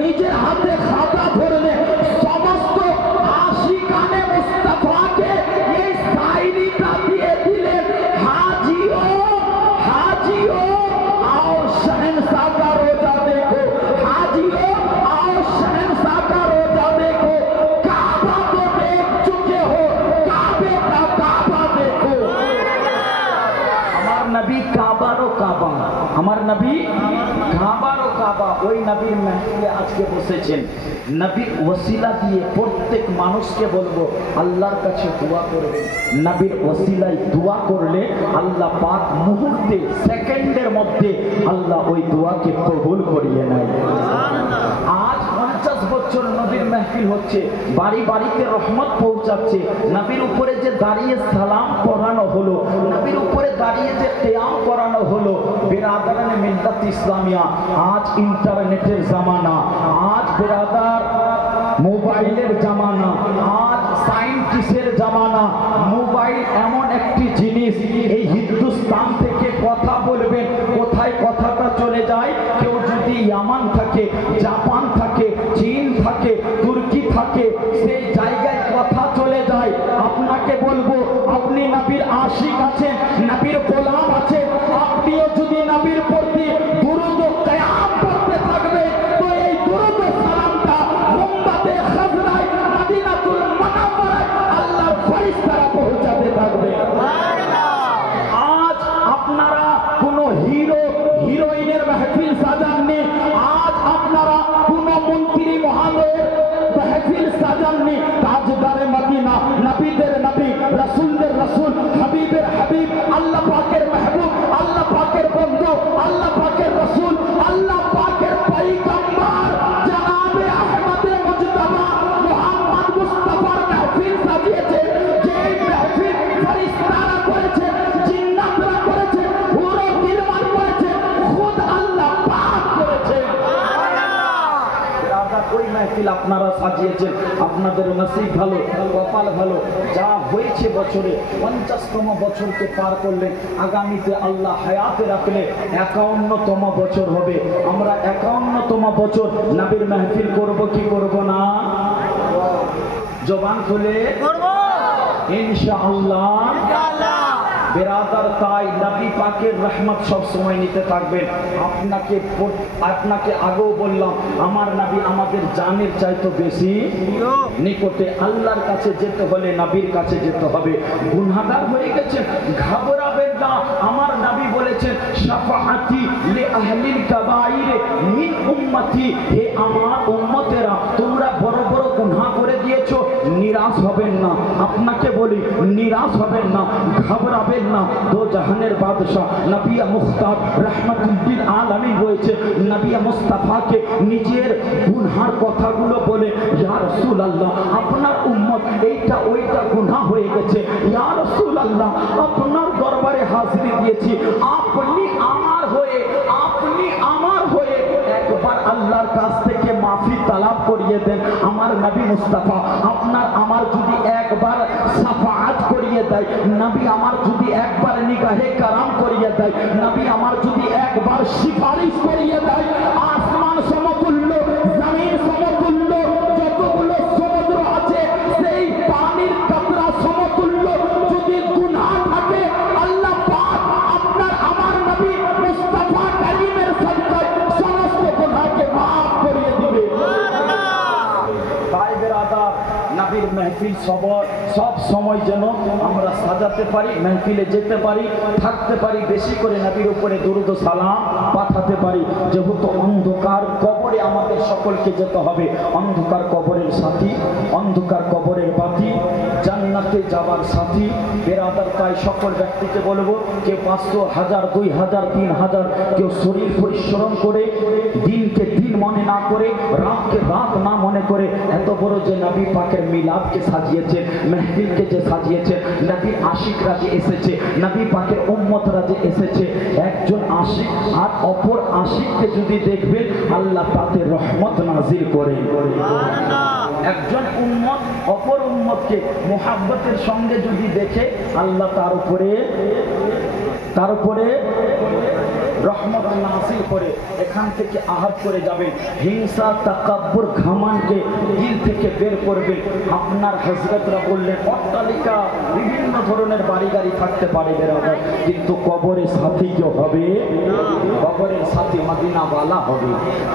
নিজের হাতে খাতা ধরলে সমস্ত আশিকানে মুস্তাফাকে এই শায়রিটা দিয়ে দিলেন, হাজিও हाजियो आओ शहंशाह का रोजा देखो, हाजियो आओ शहंशाह का रोजा देखो, काबा तो देख चुके हो, काबे का काबा देखो। हमार नबी काबारो काबा, हमार नबी काबारो काबा, ওই নবীর মাহফিলে আজকে বসেছেন। নবীর ওসিলা দিয়ে প্রত্যেক মানুষকে বলবো আল্লাহর কাছে দোয়া করবেন। নবীর ওসিলায় দোয়া করলে আল্লাহ পাক মুহূর্তে সেকেন্ডের মধ্যে আল্লাহ ওই দোয়াকে কবুল করিয়ে নেয়। আজ 50 বছর নবীর মাহফিল হচ্ছে, বাড়ি বাড়িতে রহমত পৌঁছাচ্ছে। নবীর উপরে যে দাঁড়িয়ে সালাম পড়ানো হলো, নবীর উপরে দাঁড়িয়ে যে কিয়াম করানো হলো, বিরাদারানে মিল্লাত ইসলামিয়া, আজ ইন্টারনেটের জামানা, আজ বিরাদার মোবাইলের জামানা, আজ সায়েন্টিস্টের জামানা। মোবাইল এমন একটি জিনিস, এই হিন্দুস্তান থেকে কথা বলবেন, কোথায় কথাটা চলে যায়। কেউ যদি ইয়ামান থাকে, জাপান থাকে, চীন থাকে, তুর্কি থাকে, সেই জায়গায় কথা চলে যায়। আপনাকে বলবো, আপনি নবীর আশিক আছেন, নবীর গোলাম আছেন, আপনিও যদি নবীর প্রতি দুরূদ ও কিয়াম করতে থাকবে, তো এই দুরূদ ও সালামটা মুম্বাতে খাজরায় মদিনাতুল মুনাওয়ারায় আল্লাহর ফেরেশতারা পৌঁছাতে থাকবে। আজ আপনারা কোনো হিরো হিরোইনের মাহফিল সাজাননি, আজ আপনারা কোনো মন্ত্রী মহোদয়ের মাহফিল সাজাননি। তাজদারে মদিনা, নবীদের নবী, রাসূলদের রাসূল, হাবিবের হাবিব, আল্লাহ পাকের মাহবুব, আল্লাহ পাকের বন্ধু, আল্লাহ পাকের রাসূল, আল্লাহ পাকের পয়গম্বর জনাবে আহমদে মুজতবা মুহাম্মদ মুস্তাফার মাহফিল সাজিয়েছে। যে মাহফিল ফেরেশতারা করেছে, জিন্নাতরা করেছে, হুর ও গিলমান করেছে, খুদ আল্লাহ পাক করেছে। ওই মাহফিল আপনারা সাজিয়েছেন, আপনাদের নসিব ভালো, কপাল ভালো। যা হয়েছে বছরে 50তম বছরকে পার করলেন, আগামীতে আল্লাহ হায়াতে রাখলে 51তম বছর হবে। আমরা 51তম বছর নবীর মাহফিল করব কি করব না? জবান খুলে করব ইনশাআল্লাহ। বেরাদার, তাই নবী পাকের রহমত সব সময় নিতে থাকবেন। আপনাকে আগেও বললাম, আমার নবী আমাদের জানের চাইতে বেশি নিকটে। আল্লাহর কাছে যেতে হলে নবীর কাছে যেতে হবে। গুনাহগার হয়ে গেছেন, ঘাবড়াবেন না। আমার নবী বলেছেন, শাফাআতি লি আহলিল কাবাইর মিন উম্মতি, হে আমার উম্মতেরা, তোমরা বড় বড় গুনাহ করে দিয়েছো, নিরাশ হবেন না। আপনাকে বলি, নিরাশ হবেন না, ঘাবড়াবেন না। দো জাহানের বাদশাহ নবী মুখতার রাহমাতুল লিল আলামিন রয়েছে, নবী মুস্তাফাকে নিজের গুনার কথাগুলো বলে, ইয়া রাসূলুল্লাহ, আপনার উম্মত এইটা ওইটা গুনাহ হয়ে গেছে, ইয়া রাসূলুল্লাহ, আপনার দরবারে হাজিরি দিয়েছি, আপনি আমার হয়ে একবার আল্লাহর কাছ থেকে মাফি তালাব করিয়ে দেন। আমার নবী মুস্তাফা আপনার আমার যদি একবার শাফাআত করিয়ে দেয়, নবী আমার যদি একবার নিগাহে কারাম করিয়ে দেয়, নবী আমার যদি একবার সিফারিশ করিয়ে দেয়, আসমান সমতুল্য, জমিন সমতুল্য, যতগুলো সমুদ্র আছে সেই পানির কাতরা সমতুল্য যদি গুনাহ থাকে, আল্লাহ পাক আপনার আমার নবী মুস্তাফা কারীমের সাদকায় সমস্ত গুনাহকে মাফ করিয়ে দিবে। তাই বেরাদার, নবীর মাহফিল সব সময় যেন আমরা সাজাতে পারি, মাহফিলে যেতে পারি, থাকতে পারি, বেশি করে নবীর উপরে দুরূদ ও সালাম পাঠাতে পারি। যেহেতু অন্ধকার কবরে আমাদের সকলকে যেতে হবে, অন্ধকার কবরের সাথী, অন্ধকার কবরের বাতি জান্নাতে যাবার সাথী। বেরাদার, তাই সকল ব্যক্তিকে বলবো, কেউ 500, 1000, 2000, 3000, কেউ শরীর পরিশ্রম করে দিনকে দিন মনে না করে, রাতকে রাত না মনে করে, এত বড় যে নবী পাকের মিলাদকে সাজিয়েছেন, মেহফিলকে যে সাজিয়েছে, নবীর আশিকরা যে এসেছে, নবী পাকের উম্মতরা যে এসেছে, একজন আশিক আর অপর আশিককে যদি দেখবেন, আল্লাহ তাতে রহমত নাজিল করে। একজন উম্মত অপর উম্মতকে মুহাব্বতের সঙ্গে যদি দেখে, আল্লাহ তার উপরে রহমত নাযিল করে এখান থেকে আহাত করে যাবেন। হিংসা তাকাব্বুর ঘামানকে দিল থেকে বের করবেন। আপনার হযরতরা বললেন অট্টালিকা বিভিন্ন ধরনের বাড়ি গাড়ি থাকতে পারে বেরাদার, কিন্তু কবরের সাথী কি হবে? কবরের সাথী মদিনাওয়ালা হবে,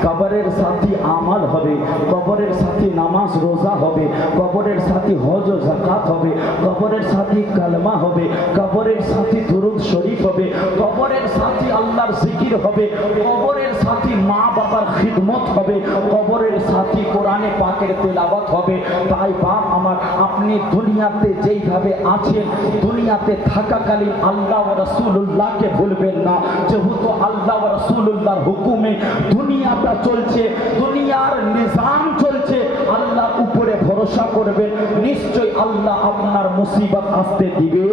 কবরের সাথী আমাল হবে, কবরের সাথী নামাজ রোজা হবে, কবরের সাথী হজ ও যাকাত হবে, কবরের সাথী কালমা হবে, কবরের সাথী দুরূদ শরীফ হবে, কবরের সাথী আল্লাহর জিকির হবে, কবরের সাথী মা বাবার খিদমত হবে, কবরের সাথী কোরআনে পাকের তেলাওয়াত হবে। তাই বাপ আমার, আপনি দুনিয়াতে যেইভাবে আছেন, দুনিয়াতে থাকাকালীন আল্লাহ ও রাসূলুল্লাহকে ভুলবেন না। যেহেতু আল্লাহ ও রাসূলুল্লাহর হুকুমে দুনিয়াটা চলছে, দুনিয়ার নিজাম চলছে, আল্লাহর উপরে ভরসা করবেন, নিশ্চয় আল্লাহ আপনার মুসিবত আসতে দিবে।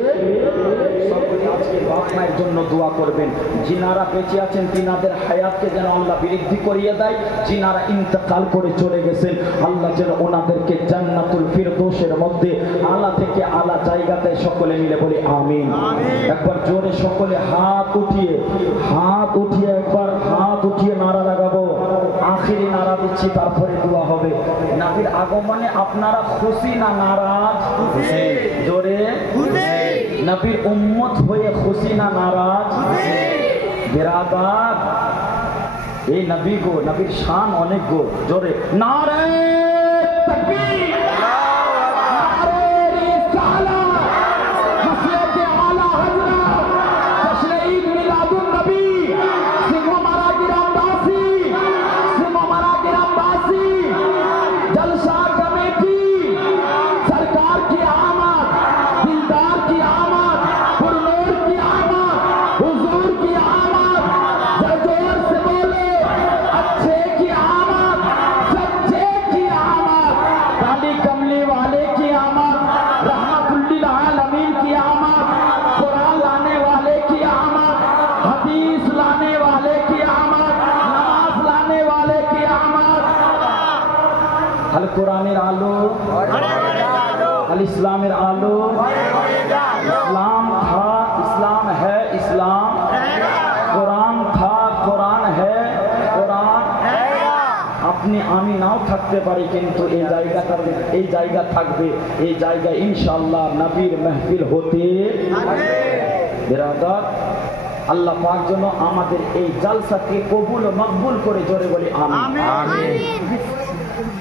আজকে বাপ মায়ের জন্য দোয়া করবেন, যিনারা বেঁচে আছেন তিনাদের হায়াতকে যেন আল্লাহ বৃদ্ধি করিয়ে দেয়, যিনারা ইন্তেকাল করে চলে গেছেন আল্লাহ যেন ওনাদেরকে জান্নাতুল ফিরদৌসের মধ্যে আলা থেকে আলা জায়গাতে সকলে মিলে বলি আমিন। একবার জোরে সকলে হাত উঠিয়ে একবার হাত উঠিয়ে নারা লাগাবো। আখিরি নারা দিচ্ছি, তারপরে দোয়া হবে। নবীর আগমনে আপনারা খুশি না নারাজ? জোরে নবীর উম্মত হয়ে খুশি না নারাজ? বিরাদার, এই নবী গো, নবীর শান অনেক গো। জোরে নারে তাকবীর, নারে রিসালাত, মাসিয়াতে আলা হযরত, জশ্ন ঈদ মিলাদুন নবী, সিংহ মারা গ্রামবাসী, সিংহ মারা গ্রামবাসী, জলসা কমিটি, सरकार की आमद, दिलदार की आमद, पुरनूर की आमद, हुजूर की आमद, जोर से बोले अच्छे की आमद, सच्चे की आमद, दाढ़ी कमली वाले की आमद, रहमतुल्लिल आलमीन की आमद, कुरान लाने वाले की आमद, हदीस लाने वाले की आमद, नमाज लाने वाले की आमद। अल कुरानेर आलो, अल इस्लामेर आलो, इस्लाम था, इस्लाम है, इस्लाम কোরআন था, কোরআন है, কোরআন আপনি আমি নাও থাকতে পারি, কিন্তু এই জায়গা থাকবে, এই জায়গা ইনশাআল্লাহ নবীর মাহফিল হতে বিরাদার। আল্লাহ পাক যেন আমাদের এই জালসাকে কবুল ও মকবুল করে, জোরে বলি আমিন।